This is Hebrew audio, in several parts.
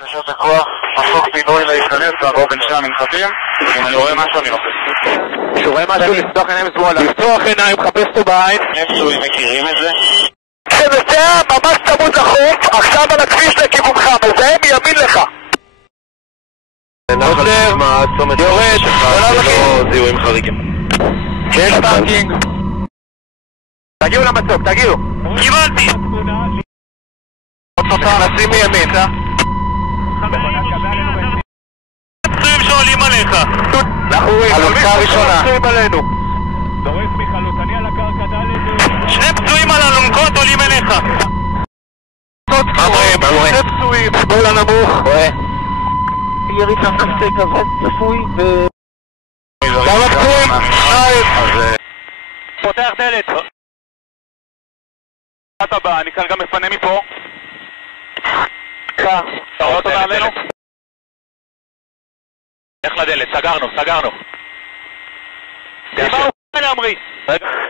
רשויות הכוח, הפוך פינוי להיכנס לעבור בין שני המנחתים. אם אני רואה משהו אני נופס. כשרואה משהו לפתוח עיניים שמאלה. לפתוח עיניים, חפש אותו בעין. נפצועים מכירים את זה? כשנוסע ממש צמוד לחוף, עכשיו על הכביש לכיוונך, מזהה מימין לך. עוצר, יורד, לא זיהויים חריגים. יש פארקינג. תגיעו למצוק, תגיעו. קיבלתי! נכנסים מימין. פצועים שעולים עליך! אלונקה הראשונה. דורס מחלוץ, אני על הקרקע ד' שני פצועים על אלונקות עולים אליך! שני פצועים. שמאל הנמוך. יריד נפסק כבד צפוי ו... כמה פצועים? פותח דלת. הבא, אני כרגע מפנה מפה. אתה רואה אותו מעלינו? לך לדלת, סגרנו. מה הוא פנה אמרי?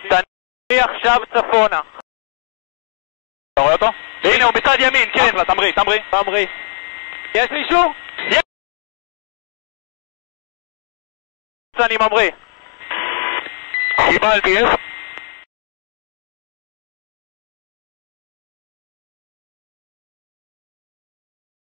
תניח עכשיו צפונה. אתה רואה אותו? הנה הוא מצד ימין, כן. אחלה, תמרי. יש לי אישור? אני ממריא. קיבלתי,